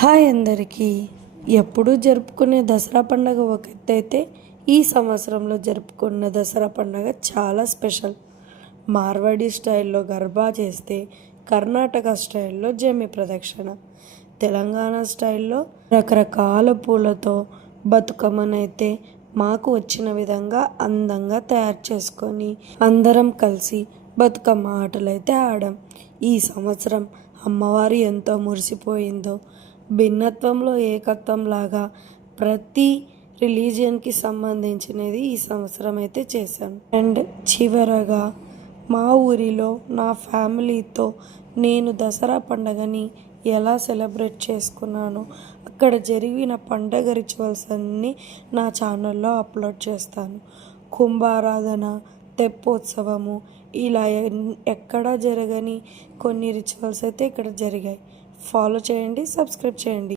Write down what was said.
Hi అందరికీ. ఎప్పుడూ జరుపుకునే దసరా పండుగ ఒక ఎత్తైతే ఈ సంవత్సరంలో జరుపుకున్న దసరా పండుగ చాలా స్పెషల్. మార్వాడి స్టైల్లో గర్బా చేస్తే, కర్ణాటక స్టైల్లో జమ్మి ప్రదక్షిణ, తెలంగాణ స్టైల్లో రకరకాల పూలతో బతుకమ్మనైతే మాకు వచ్చిన విధంగా అందంగా తయారు చేసుకొని అందరం కలిసి బతుకమ్మ ఆటలైతే ఆడాం. ఈ సంవత్సరం అమ్మవారు ఎంతో మురిసిపోయిందో, భిన్నత్వంలో ఏకత్వం లాగా ప్రతి రిలీజియన్కి సంబంధించినది ఈ సంవత్సరం అయితే చేశాను. అండ్ చివరగా మా ఊరిలో నా ఫ్యామిలీతో నేను దసరా పండుగని ఎలా సెలబ్రేట్ చేసుకున్నానో, అక్కడ జరిగిన పండగ రిచువల్స్ అన్నీ నా ఛానల్లో అప్లోడ్ చేస్తాను. కుంభారాధన, తెప్పోత్సవము, ఇలా ఎక్కడా జరగని కొన్ని రిచువల్స్ అయితే ఇక్కడ జరిగాయి. ఫాలో చేయండి, సబ్స్క్రైబ్ చేయండి.